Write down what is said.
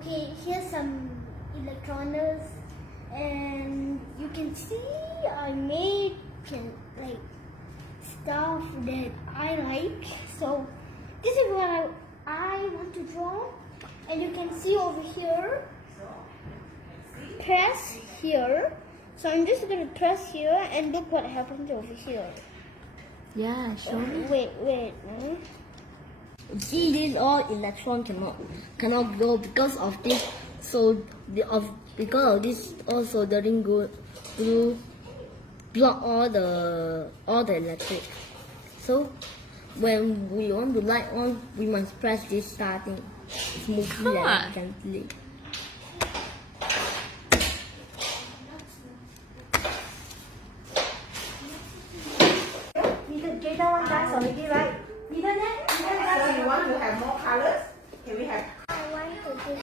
Okay, here's some Electoners, and you can see I made like stuff that I like. So this is what I want to draw, and you can see over here. Press here. So I'm just gonna press here, and look what happens over here. Yeah, show me. Wait. See, this all electron cannot go because of this. So because of this, also doesn't go to block all the electric. So when we want to light on, we must press this starting smoothly and gently.